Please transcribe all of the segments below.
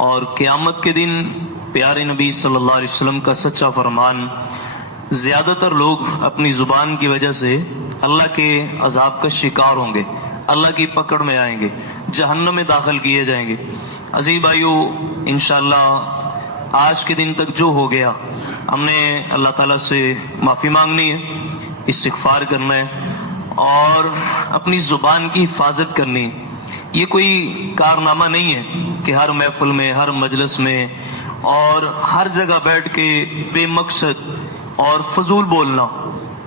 اور قیامت کے دن پیارے نبی صلی اللہ علیہ وسلم کا سچا فرمان، زیادہ تر لوگ اپنی زبان کی وجہ سے اللہ کے عذاب کا شکار ہوں گے، اللہ کی پکڑ میں آئیں گے، جہنم میں داخل کیے جائیں گے۔ عزیز بھائیو، انشاءاللہ آج کے دن تک جو ہو گیا، ہم نے اللہ تعالیٰ سے معافی مانگنی ہے، استغفار کرنا ہے اور اپنی زبان کی حفاظت کرنی ہے۔ یہ کوئی کارنامہ نہیں ہے کہ ہر محفل میں، ہر مجلس میں اور ہر جگہ بیٹھ کے بے مقصد اور فضول بولنا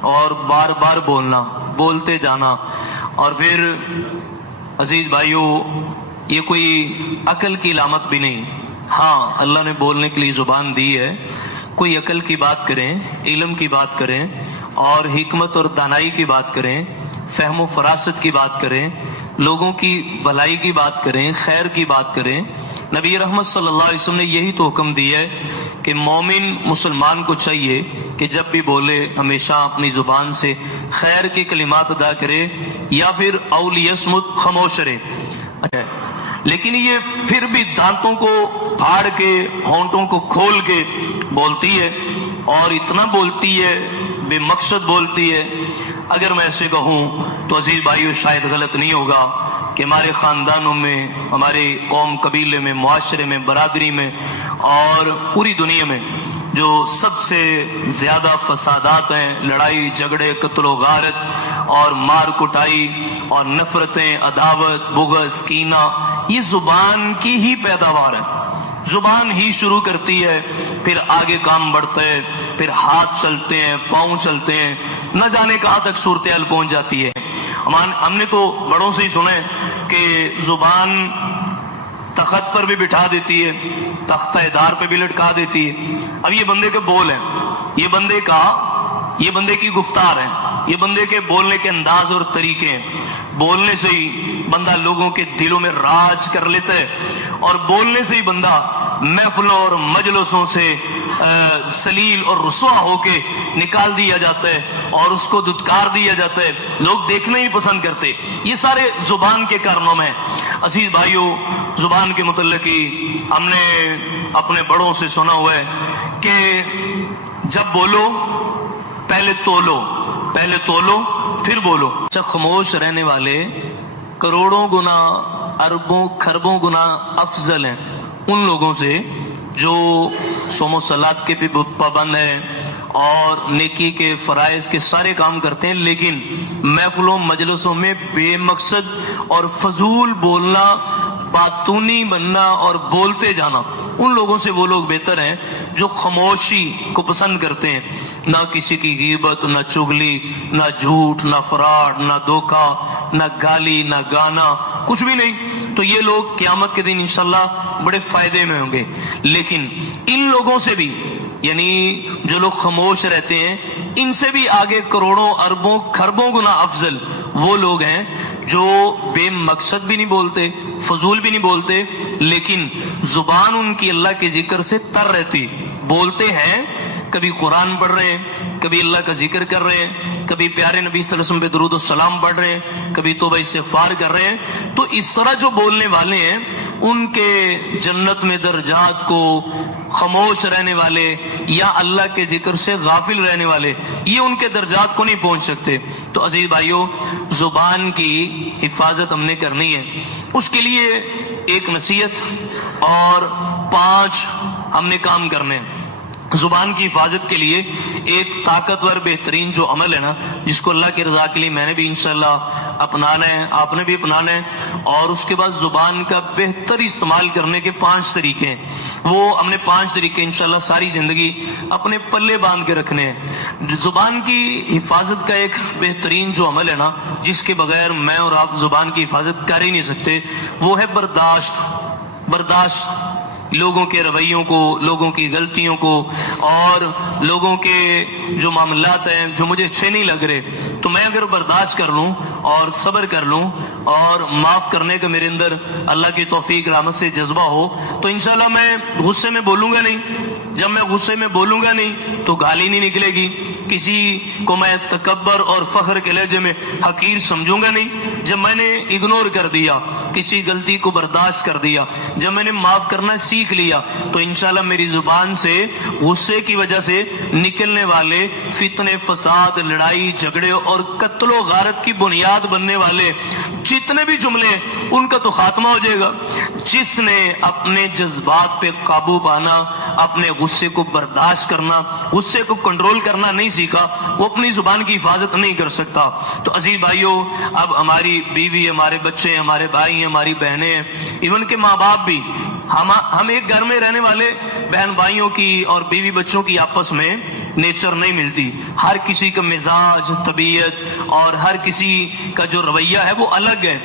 اور بار بار بولنا، بولتے جانا۔ اور پھر عزیز بھائیو، یہ کوئی عقل کی علامت بھی نہیں۔ ہاں، اللہ نے بولنے کے لیے زبان دی ہے، کوئی عقل کی بات کریں، علم کی بات کریں اور حکمت اور دانائی کی بات کریں، فہم و فراست کی بات کریں، لوگوں کی بھلائی کی بات کریں، خیر کی بات کریں۔ نبی رحمت صلی اللہ علیہ وسلم نے یہی تو حکم دیا ہے کہ مومن مسلمان کو چاہیے کہ جب بھی بولے ہمیشہ اپنی زبان سے خیر کے کلمات ادا کرے یا پھر او لیصمت، خاموش رہے۔ لیکن یہ پھر بھی دانتوں کو پھاڑ کے، ہونٹوں کو کھول کے بولتی ہے، اور اتنا بولتی ہے، بے مقصد بولتی ہے۔ اگر میں ایسے کہوں تو عزیز بھائیو شاید غلط نہیں ہوگا کہ ہمارے خاندانوں میں، ہمارے قوم قبیلے میں، معاشرے میں، برادری میں اور پوری دنیا میں جو سب سے زیادہ فسادات ہیں، لڑائی جھگڑے، قتل و غارت اور مار کٹائی اور نفرتیں، عداوت، بغض، کینہ، یہ زبان کی ہی پیداوار ہے۔ زبان ہی شروع کرتی ہے، پھر آگے کام بڑھتا ہے، پھر ہاتھ چلتے ہیں، پاؤں چلتے ہیں، نہ جانے کہاں تک صورتحال پہنچ جاتی ہے۔ ہم نے تو بڑوں سے ہی سنا ہے کہ زبان تخت پر بھی بٹھا دیتی ہے، تختہ دار پہ بھی لٹکا دیتی ہے۔ اب یہ بندے کے بول ہیں، یہ بندے کی گفتار ہے، یہ بندے کے بولنے کے انداز اور طریقے ہیں۔ بولنے سے ہی بندہ لوگوں کے دلوں میں راج کر لیتا ہے، اور بولنے سے ہی بندہ محفلوں اور مجلسوں سے ذلیل اور رسوا ہو کے نکال دیا جاتا ہے اور اس کو دھتکار دیا جاتا ہے، لوگ دیکھنا ہی پسند کرتے۔ یہ سارے زبان کے کارنوں میں۔ عزیز بھائیو، زبان کے متعلق ہی ہم نے اپنے بڑوں سے سنا ہوا ہے کہ جب بولو پہلے تولو پھر بولو۔ جب خاموش رہنے والے کروڑوں گنا، اربوں کھربوں گنا افضل ہیں ان لوگوں سے جو صوم و صلات کے بھی پابند ہیں اور نیکی کے فرائض کے سارے کام کرتے ہیں، لیکن محفلوں مجلسوں میں بے مقصد اور فضول بولنا، باتونی بننا اور بولتے جانا، ان لوگوں سے وہ لوگ بہتر ہیں جو خاموشی کو پسند کرتے ہیں۔ نہ کسی کی غیبت، نہ چغلی، نہ جھوٹ، نہ فراڈ، نہ دھوکہ، نہ گالی، نہ گانا، کچھ بھی نہیں۔ تو یہ لوگ قیامت کے دن انشاءاللہ بڑے فائدے میں ہوں گے۔ لیکن ان لوگوں سے بھی، یعنی جو لوگ خاموش رہتے ہیں، ان سے بھی آگے کروڑوں اربوں کھربوں گنا افضل وہ لوگ ہیں جو بے مقصد بھی نہیں بولتے، فضول بھی نہیں بولتے، لیکن زبان ان کی اللہ کے ذکر سے تر رہتی، بولتے ہیں، کبھی قرآن پڑھ رہے ہیں، کبھی اللہ کا ذکر کر رہے ہیں، کبھی پیارے نبی صلی اللہ علیہ وسلم پہ درود و سلام پڑھ رہے ہیں، کبھی توبہ استغفار کر رہے ہیں۔ تو اس طرح جو بولنے والے ہیں ان کے جنت میں درجات کو خاموش رہنے والے یا اللہ کے ذکر سے غافل رہنے والے، یہ ان کے درجات کو نہیں پہنچ سکتے۔ تو عزیز بھائیو، زبان کی حفاظت ہم نے کرنی ہے۔ اس کے لیے ایک نصیحت اور 5 ہم نے کام کرنے ہیں۔ زبان کی حفاظت کے لیے ایک طاقتور بہترین جو عمل ہے نا، جس کو اللہ کی رضا کے لیے میں نے بھی انشاءاللہ اپنانا ہے، آپ نے بھی اپنانا ہے، اور اس کے بعد زبان کا بہتر استعمال کرنے کے 5 طریقے ہیں۔ وہ ہم نے 5 طریقے انشاءاللہ ساری زندگی اپنے پلے باندھ کے رکھنے ہیں۔ زبان کی حفاظت کا ایک بہترین جو عمل ہے نا، جس کے بغیر میں اور آپ زبان کی حفاظت کر ہی نہیں سکتے، وہ ہے برداشت۔ لوگوں کے رویوں کو، لوگوں کی غلطیوں کو اور لوگوں کے جو معاملات ہیں جو مجھے اچھے نہیں لگ رہے، تو میں اگر برداشت کر لوں اور صبر کر لوں اور معاف کرنے کا میرے اندر اللہ کی توفیق رحمت سے جذبہ ہو، تو انشاءاللہ میں غصے میں بولوں گا نہیں۔ جب میں غصے میں بولوں گا نہیں تو گالی نہیں نکلے گی، کسی کو میں تکبر اور فخر کے لہجے میں حقیر سمجھوں گا نہیں۔ جب میں نے اگنور کر دیا کسی غلطی کو برداشت کر دیا، جب میں نے معاف کرنا سیکھ لیا تو انشاءاللہ میری زبان سے غصے کی وجہ سے نکلنے والے فتنے، فساد، لڑائی جھگڑے اور قتل و غارت کی بنیاد بننے والے جتنے بھی جملے ہیں ان کا تو خاتمہ ہو جائے گا۔ جس نے اپنے جذبات پہ قابو پانا، اپنے غصے کو برداشت کرنا، غصے کو کنٹرول کرنا نہیں سیکھا، وہ اپنی زبان کی حفاظت نہیں کر سکتا۔ تو عزیز بھائیوں، اب ہماری بیوی، ہمارے بچے، ہمارے بھائی ہیں، ہماری بہنیں ہیں، ایون کہ ماں باپ بھی، ہم ایک گھر میں رہنے والے بہن بھائیوں کی اور بیوی بچوں کی آپس میں نیچر نہیں ملتی، ہر کسی کا مزاج، طبیعت اور ہر کسی کا جو رویہ ہے وہ الگ ہے۔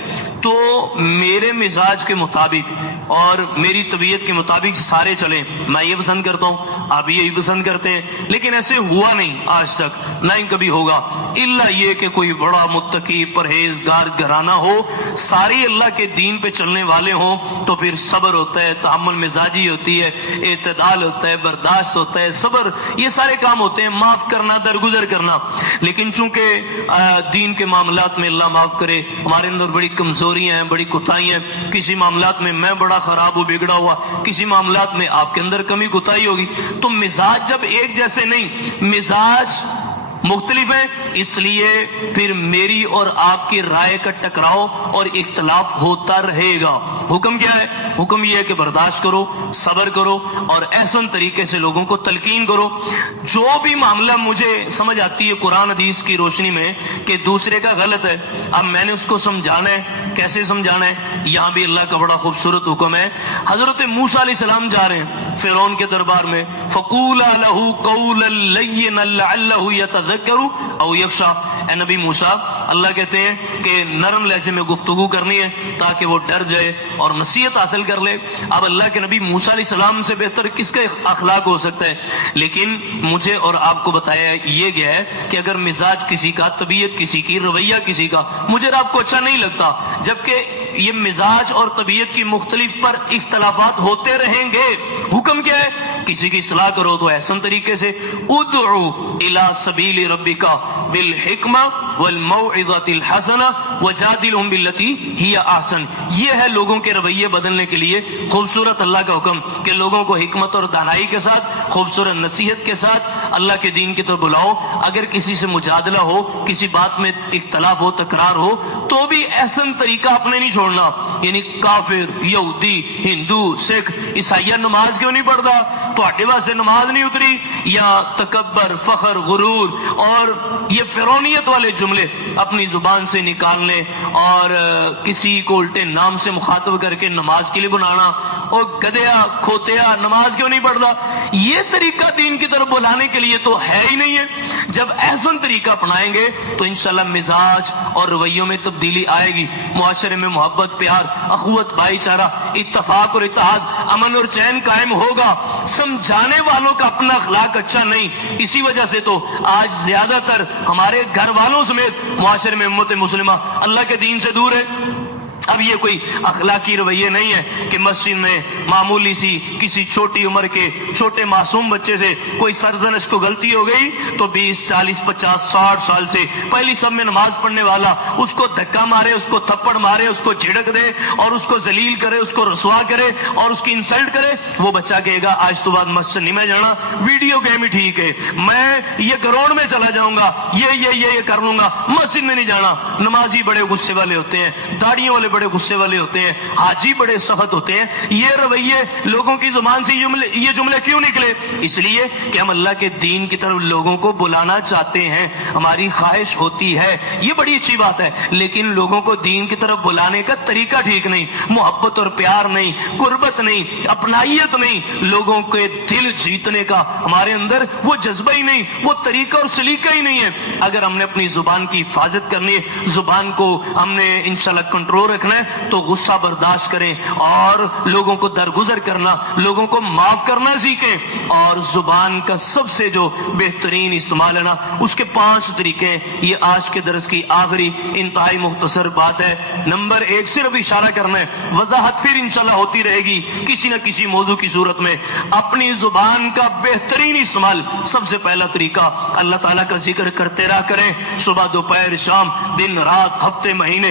تو میرے مزاج کے مطابق اور میری طبیعت کے مطابق سارے چلیں، میں یہ پسند کرتا ہوں، آپ یہی پسند کرتے ہیں، لیکن ایسے ہوا نہیں آج تک، نہ ہی کبھی ہوگا، الا یہ کہ کوئی بڑا متقی پرہیزگار گھرانہ ہو، ساری اللہ کے دین پہ چلنے والے ہوں، تو پھر صبر ہوتا ہے، تحمل مزاجی ہوتی ہے، اعتدال ہوتا ہے، برداشت ہوتا ہے، صبر، یہ سارے کام ہوتے ہیں، معاف کرنا، درگزر کرنا۔ لیکن چونکہ دین کے معاملات میں اللہ معاف کرے ہمارے اندر بڑی کمزوریاں ہیں، بڑی کوتاہیاں ہیں، کسی معاملات میں میں بڑا خراب ہوں، بگڑا ہوا، کسی معاملات میں آپ کے اندر کمی کوتاہی ہوگی، تو مزاج جب ایک جیسے نہیں، مزاج مختلف ہے، اس لیے پھر میری اور آپ کی رائے کا ٹکراؤ اور اختلاف ہوتا رہے گا۔ حکم کیا ہے؟ حکم یہ ہے کہ برداشت کرو، صبر کرو اور احسن طریقے سے لوگوں کو تلقین کرو۔ جو بھی معاملہ مجھے سمجھ آتی ہے قرآن حدیث کی روشنی میں کہ دوسرے کا غلط ہے، اب میں نے اس کو سمجھانا ہے، کیسے سمجھانا ہے؟ یہاں بھی اللہ کا بڑا خوبصورت حکم ہے۔ حضرت موسیٰ علیہ السلام جا رہے ہیں فرعون کے دربار میں، فَقُولَا لَهُ قَوْلًا لَيِّنًا لَعَلَّهُ يَتَذَكَّرُ أَوْ يَخْشَىٰ۔ اے نبی موسیٰ، اللہ کہتے ہیں کہ نرم لہجے میں گفتگو کرنی ہے تاکہ وہ ڈر جائے اور نصیحت حاصل کر لے۔ اب اللہ کے نبی موسیٰ علیہ السلام سے بہتر کس کا اخلاق ہو سکتا ہے؟ لیکن مجھے اور آپ کو بتایا یہ گیا ہے کہ اگر مزاج کسی کا، طبیعت کسی کی، رویہ کسی کا مجھے اور آپ کو اچھا نہیں لگتا، جبکہ یہ مزاج اور طبیعت کی مختلف پر اختلافات ہوتے رہیں گے، حکم کیا ہے؟ کسی کی اصلاح کرو تو احسن طریقے سے، ادعو الی سبیل ربک بالحکمہ والموعظۃ الحسنہ وجادلہم باللتی ہی احسن۔ یہ ہے لوگوں کے رویے بدلنے کے لیے خوبصورت اللہ کا حکم کہ لوگوں کو حکمت اور دانائی کے ساتھ، خوبصورت نصیحت کے ساتھ اللہ کے دین کی طرف بلاؤ۔ اگر کسی سے مجادلہ ہو، کسی بات میں اختلاف ہو، تکرار ہو، تو بھی احسن طریقہ اپنے نہیں چھوڑنا۔ یعنی کافر، یہودی، ہندو، سکھ، عیسائی نماز کیوں نہیں پڑھتا؟ تو ہٹے واسطے نماز نہیں اتری؟ یا تکبر، فخر، غرور اور یہ فرعونیت والے جملے اپنی زبان سے نکالنے اور کسی کو الٹے نام سے مخاطب کر کے نماز کے لیے بنانا، اور گدیا، کھوتیا، نماز کیوں نہیں پڑھتا؟ یہ طریقہ دین کی طرف بلانے کے لیے تو ہے ہی نہیں ہے۔ جب احسن طریقہ اپنائیں گے تو انشاءاللہ مزاج اور رویوں میں تبدیلی آئے گی، معاشرے میں محبت، پیار، اخوت، بھائی چارہ، اتفاق اور اتحاد، امن اور چین قائم ہوگا۔ سمجھانے والوں کا اپنا اخلاق اچھا نہیں، اسی وجہ سے تو آج زیادہ تر ہمارے گھر والوں سمیت معاشرے میں امت مسلمہ اللہ کے دین سے دور ہے۔ اب یہ کوئی اخلاقی رویے نہیں ہے کہ مسجد میں معمولی سی کسی چھوٹی عمر کے چھوٹے معصوم بچے سے کوئی سرزنش کو غلطی ہو گئی تو 20، 40، 50، 60 سال سے پہلی سب میں نماز پڑھنے والا اس کو دھکا مارے، اس کو تھپڑ مارے، اس کو جھڑک دے اور اس کو ذلیل کرے، اس کو رسوا کرے اور اس کی انسلٹ کرے، وہ بچہ کہے گا آج تو بعد مسجد نہیں میں جانا، ویڈیو گیم ہی ٹھیک ہے، میں یہ گراؤنڈ میں چلا جاؤں گا، یہ کر لوں گا، مسجد میں نہیں جانا۔ نمازی بڑے غصے والے ہوتے ہیں، داڑھیوں والے بڑے غصے والے ہوتے ہیں، حاجی بڑے سخت ہوتے ہیں۔ یہ رویے لوگوں کی زبان سے یہ جملے کیوں نکلے؟ اس لیے کہ ہم اللہ کے دین کی طرف لوگوں کو بلانا چاہتے ہیں، ہماری خواہش ہوتی ہے، یہ بڑی اچھی بات ہے، لیکن لوگوں کو دین کی طرف بلانے کا طریقہ ٹھیک نہیں، محبت اور پیار نہیں، قربت نہیں، اپنائیت نہیں، لوگوں کے دل جیتنے کا ہمارے اندر وہ جذبہ ہی نہیں، وہ طریقہ اور سلیقہ ہی نہیں ہے۔ اگر ہم نے اپنی زبان کی حفاظت کرنی ہے، زبان کو ہم نے انشاءاللہ کنٹرول رکھنا ہے، تو غصہ برداشت کریں اور لوگوں کو درگزر کرنا، لوگوں کو معاف کرنا سیکھیں، اور زبان کا سب سے جو بہترین استعمال ہے نا، اس کے 5 طریقے۔ یہ آج کے درس کی آخری انتہائی مختصر بات ہے۔ نمبر 1 صرف اشارہ کرنا ہے، وضاحت پھر انشاءاللہ ہوتی رہے گی کسی نہ کسی موضوع کی صورت میں۔ اپنی زبان کا بہترین استعمال، سب سے پہلا طریقہ اللہ تعالیٰ کا ذکر کرتے رہا کریں، صبح، دوپہر، شام، دن، رات، ہفتے، مہینے،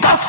10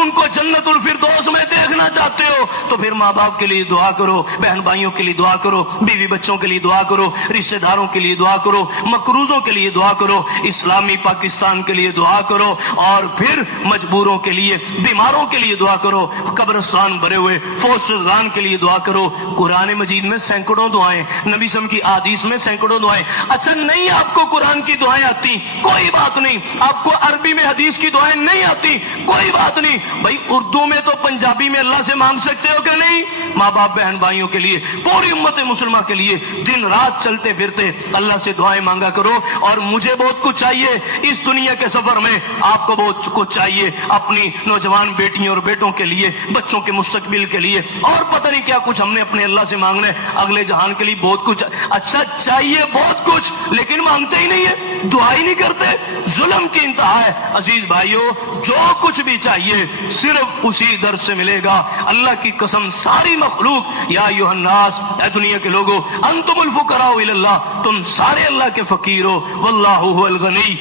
ان کو جنت الفردوس میں دیکھنا چاہتے ہو تو پھر ماں باپ کے لیے دعا کرو، بہن بھائیوں کے لیے دعا کرو، بیوی بچوں کے لیے دعا کرو، رشتہ داروں کے لیے دعا کرو، مقروضوں کے لیے دعا کرو، اسلامی پاکستان کے لیے دعا کرو، اور پھر مجبوروں کے لیے، بیماروں کے لیے دعا کرو، قبرستان بھرے ہوئے فوجدان کے لیے دعا کرو۔ قرآن مجید میں سینکڑوں دعائیں، نبی صلی اللہ علیہ وسلم کی احادیث میں سینکڑوں دعائیں۔ اچھا نہیں آپ کو قرآن کی دعائیں آتی، کوئی بات نہیں، آپ کو عربی میں حدیث کی دعائیں نہیں آتی، کوئی بات نہیں، بھائی اردو میں تو پنجابی میں اللہ سے مانگ سکتے ہو کہ نہیں؟ ماں باپ بہن بھائیوں کے لیے، پوری امت مسلمہ کے لیے دن رات چلتے پھرتے اللہ سے دعائیں مانگا کرو۔ اور مجھے بہت کچھ چاہیے اس دنیا کے سفر میں، آپ کو بہت کچھ چاہیے اپنی نوجوان بیٹیوں اور بیٹوں کے لیے، بچوں کے مستقبل کے لیے، اور پتہ نہیں کیا کچھ ہم نے اپنے اللہ سے مانگنا ہے اگلے جہان کے لیے، بہت کچھ اچھا چاہیے، بہت کچھ، لیکن مانگتے ہی نہیں ہے، دعا ہی نہیں کرتے۔ ظلم کی انتہا ہے عزیز بھائیوں، جو کچھ بھی چاہیے صرف اسی در سے ملے گا۔ اللہ کی قسم ساری مخلوق، یا ایھا الناس، اے دنیا کے لوگوں، انتم الفقراء الی اللہ، تم سارے اللہ کے فقیر ہو، واللہ هو الغنی،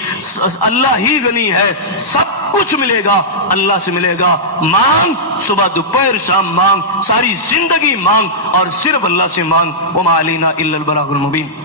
اللہ ہی غنی ہے، سب کچھ ملے گا اللہ سے ملے گا۔ مانگ، صبح دوپہر شام مانگ، ساری زندگی مانگ، اور صرف اللہ سے مانگ۔ وما علینا الا البلاغ المبین۔